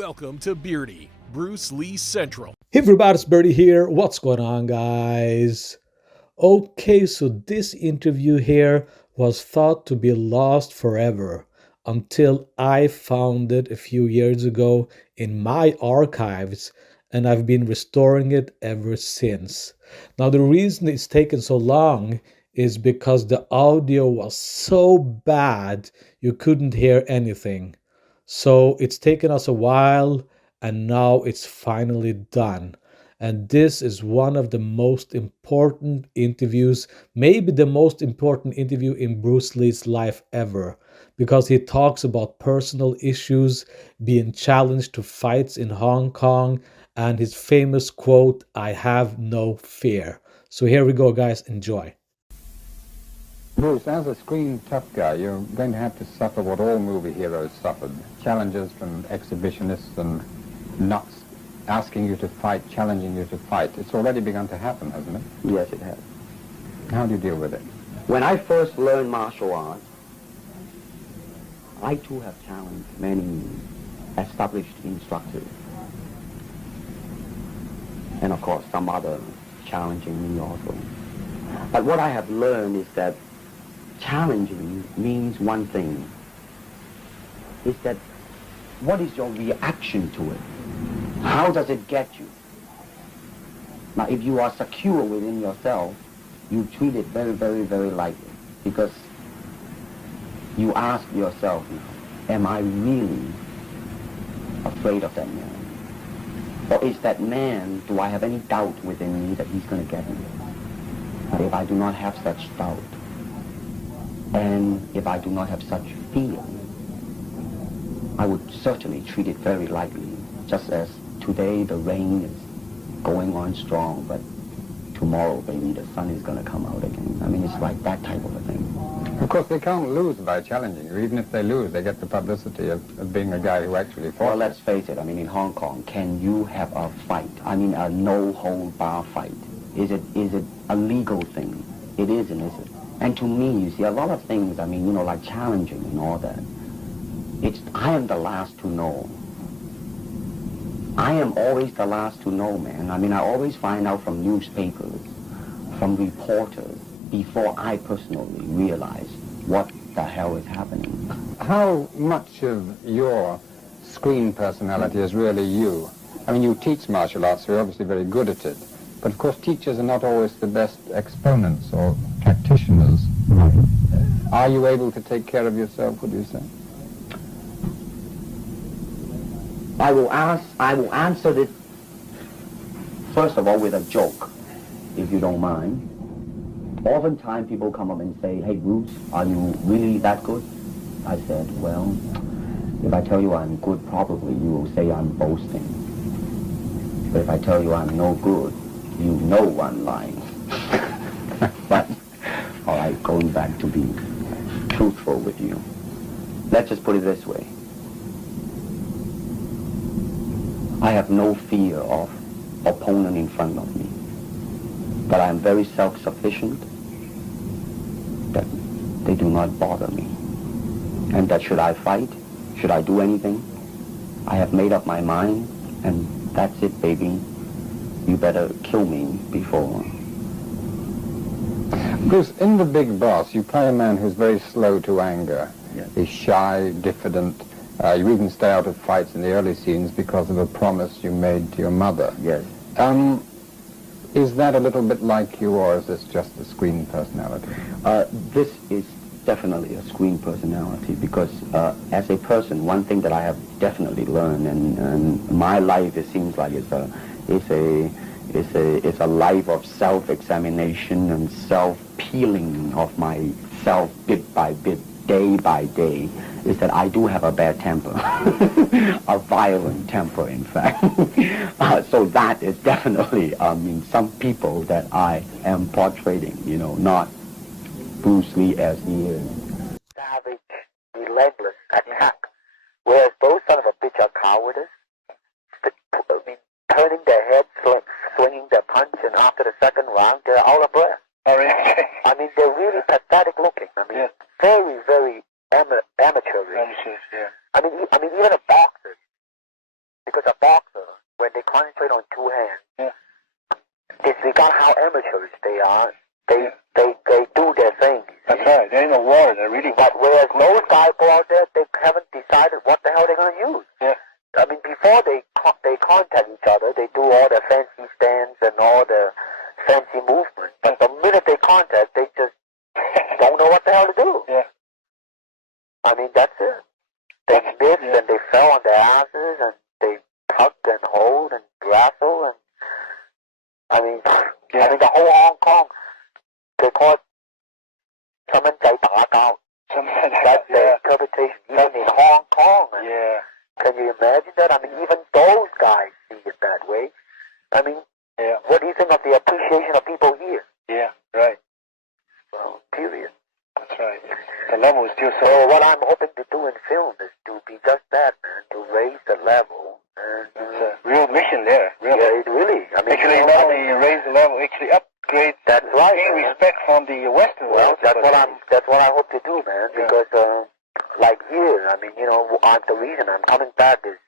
Welcome to Beardy, Bruce Lee Central. Hey everybody, it's Birdie here. What's going on, guys? Okay, so this interview here was thought to be lost forever until I found it a few years ago in my archives, and I've been restoring it ever since. Now, the reason it's taken so long is because the audio was so bad you couldn't hear anything. So it's taken us a while, and now it's finally done. And this is one of the most important interviews, maybe the most important interview in Bruce Lee's life ever, because he talks about personal issues, being challenged to fights in Hong Kong, and his famous quote, "I have no fear." So here we go, guys. Enjoy. Bruce, as a screen tough guy, you're going to have to suffer what all movie heroes suffered. Challenges from exhibitionists and nuts asking you to fight, challenging you to fight. It's already begun to happen, hasn't it? Yes, it has. How do you deal with it? When I first learned martial arts, I too have challenged many established instructors. And of course, some other challenging me also. But what I have learned is that challenging means one thing, is that what is your reaction to it? How does it get you? Now, if you are secure within yourself, you treat it very, very, very lightly, because you ask yourself, am I really afraid of that man? Or is that man, do I have any doubt within me that he's going to get me? But if I do not have such doubt, and if I do not have such fear, I would certainly treat it very lightly, just as today the rain is going on strong, but tomorrow maybe the sun is going to come out again. I mean, it's like that type of a thing. Of course, they can't lose by challenging you. Even if they lose, they get the publicity of being a guy who actually fought. Well, let's face it, I mean, in Hong Kong, can you have a fight? I mean, a no-hold-bar fight. Is it a legal thing? It isn't, is it? And to me, you see, a lot of things, I mean, like challenging and all that, I am the last to know. I am always the last to know, man. I mean, I always find out from newspapers, from reporters, before I personally realize what the hell is happening. How much of your screen personality is really you? I mean, you teach martial arts, so you're obviously very good at it. But of course, teachers are not always the best exponents or practitioners. Right. Are you able to take care of yourself, would you say? I will answer this, first of all, with a joke, if you don't mind. Oftentimes people come up and say, "Hey, Bruce, are you really that good?" I said, "Well, if I tell you I'm good, probably you will say I'm boasting. But if I tell you I'm no good, you know I'm lying." But, all right, going back to be truthful with you, let's just put it this way. I have no fear of opponent in front of me, but I am very self-sufficient, that they do not bother me. And that should I fight, should I do anything, I have made up my mind, and that's it, baby. You better kill me before. Bruce, in The Big Boss, you play a man who's very slow to anger. Yes. He's shy, diffident. You even stay out of fights in the early scenes because of a promise you made to your mother. Yes. Is that a little bit like you, or is this just a screen personality? This is definitely a screen personality, because as a person, one thing that I have definitely learned, and my life, it seems like it's a life of self-examination and self-peeling of myself bit by bit, day by day, is that I do have a bad temper, a violent temper, in fact. So that is definitely, some people that I am portraying, not Bruce Lee as he is. Savage, relentless attack, whereas those son of a bitch are cowardice. Turning their heads, swinging their punch, and after the second round, they're out of breath. Oh, really? I mean, they're really pathetic looking. I mean, very, very amateur. Amateurs, yeah. I mean, even a boxer a boxer, when they concentrate on two hands, disregard how amateurish they are, they do their thing. That's right. There ain't no war. They're really. But whereas those guys go out there, they haven't decided what the hell they're going to use. Yeah. I mean, before they contact each other, they do all the fancy stands and all the fancy movements. But the minute they contact, they just don't know what the hell to do. Yeah. I mean, that's it. They missed and they fell on their asses and they tugged and hold and wrestle and I mean, the whole Hong Kong, they call it 𝘽𝙧𝙪𝙘𝙧𝙧𝙧. That's the interpretation, even in Hong Kong. Yeah. Can you imagine that? I mean, even those guys see it that way. I mean, what do you think of the appreciation of people here? Yeah, right. Well, period. That's right. The level is still so... So what I'm hoping to do in film is to be just that, man, to raise the level. And, it's a real mission there, really. Yeah, it really. I mean, actually, not only raise the level, actually upgrade. That's right. Gain respect from the Western world. That's what I hope to do, man. Because, like here, I mean, you know, the reason I'm coming back is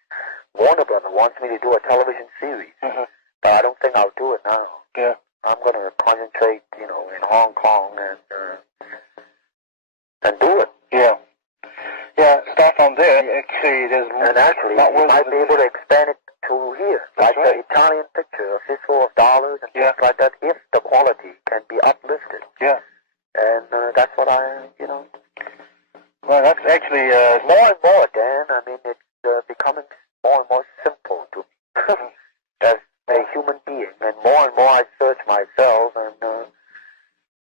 Warner Brothers wants me to do a television series, but I don't think I'll do it now. Yeah. I'm going to concentrate, you know, in Hong Kong and do it. Yeah. Yeah, start from there. Actually, there's and actually, you might be able to expand it to here, like the Italian picture, A Fistful of Dollars, and things like that, if the quality can be uplifted. Yeah. And that's what I, you know. Well, that's actually more and more, Dan. I mean, it's becoming more and more simple to me as a human being, and more I search myself, and more,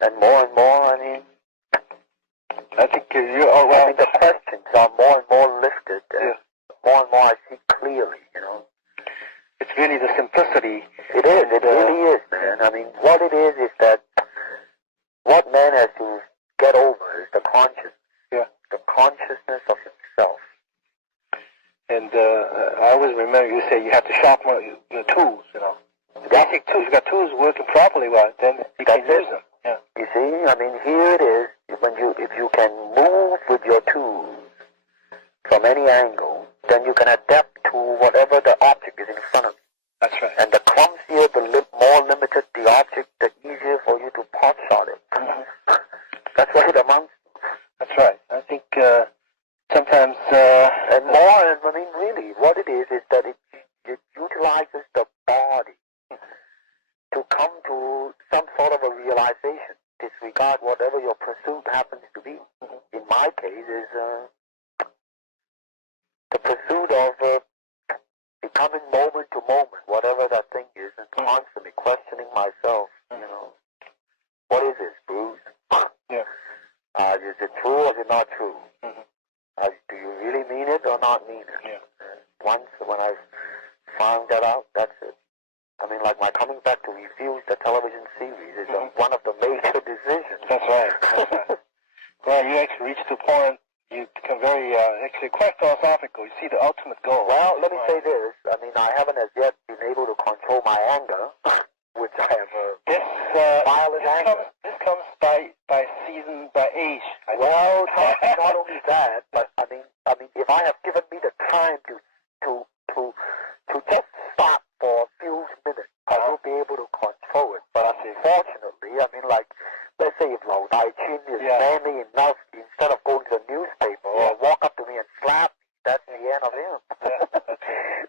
I mean. I think you're all well. I mean, the questions are more and more lifted, and more I see clearly, you know. It's really the simplicity. It is, it really is, man. I mean, what it is that what man has to get over is the consciousness. Yeah. The consciousness of himself. And I always remember you say you have to sharpen your tools, you know. The basic tools. You got tools working properly, well, then you can use them. Yeah. You see, I mean, here it is. If you can move with your tools from any angle, then you can adapt to whatever the object is in front of you. That's right. And the clumsier, the more limited the object, the easier for you to pot shot it. That's what it amounts to. That's right. I think sometimes... and more, I mean, really, what it is that it utilizes the body to come to some sort of a realization. Disregard whatever your pursuit happens to be. In my case, is the pursuit of becoming moment to moment, whatever that thing is, and constantly questioning myself. You know, what is this, Bruce? Is it true or is it not true? Do you really mean it or not mean it? Yeah. Once when I found that out, that's it. I mean, like my coming back to refuse the television series is one of the major decisions. That's right. That's right. Well, you actually reach the point, you become very, actually quite philosophical. You see the ultimate goal. Well, let me say this. I mean, I haven't as yet been able to control my anger, which I have violent anger. This comes by season, by age. Well, not only that, but I mean, if I have given me the time to just stop for a few minutes, I will be able to control it. But unfortunately, I mean, like, let's say if 𝘽𝙧𝙪𝙘𝙧 is manly enough, instead of going to the newspaper or walk up to me and slap me, that's the end of him.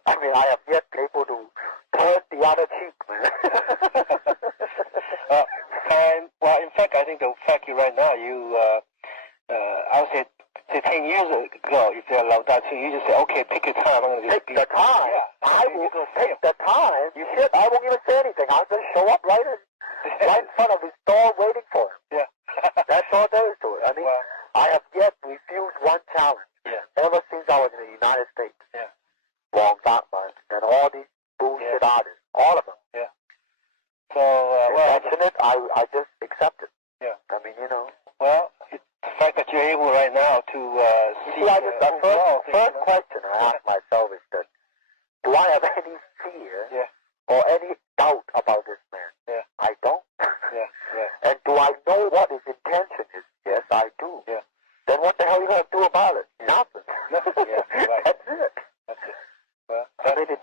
I mean, I have yet been able to turn the other cheek, man. Well, in fact, I think the fact you right now, I would say 10 years ago, if they're 𝘽𝙧𝙪𝙘𝙧, you just say, okay, pick your time. I'm going to pick the time. Yeah. I will pick the time. You should. I won't even say anything. I'll just show up right in front of his door waiting for him. Yeah. That's all there is to it. I mean, I have yet refused one challenge ever since I was in the United States. Yeah. 𝘽𝙧𝙪𝙘𝙧 and all these bullshit artists, all of them. Yeah. So, mention it, I just accept it. Yeah. I mean, you know. Well, the fact that you're able right now to see... the first question I ask myself is that, do I have any fear or any doubt about this man? Yeah. I don't. Yeah. And do I know what his intention is? Yes, I do. Yeah. Then what the hell are you going to do about it? Nothing. Yeah, right. That's it. That's it. Well, I mean, it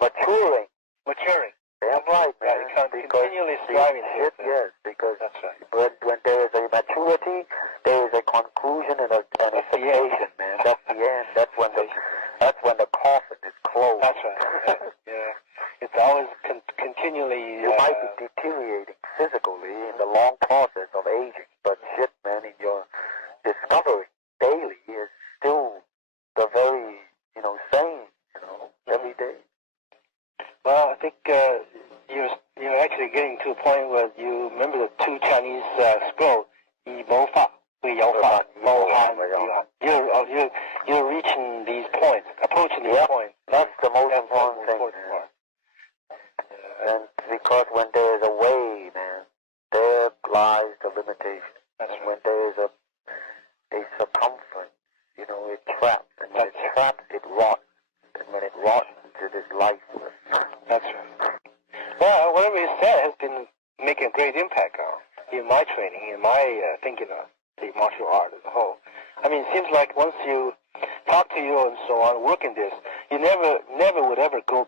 Maturing. Maturing. Damn right, man. Yeah, continually striving. Yes, because that's right. when there is a maturity, there is a conclusion and a fixation, man. That's the end. That's when the coffin is closed. That's right. Yeah. It's always continually. You might be deteriorating physically in the long process of aging, but shit, man, in your discovery daily is still the very, same, every day. Well, I think you're actually getting to a point where you remember the two Chinese scrolls, 以谋法, 为摇法, 谋汉, you're reaching these points, approaching these points. That's the most important thing. And because when there is a way, man, there lies the limitation. That's right. When there is a circumference, it traps. And when it traps, it rots. And when it rots, it is lifeless. That's right. Well, whatever you said has been making a great impact in my training, in my thinking of the martial art as a whole. I mean, it seems like once you talk to you and so on, work in this, you never would ever go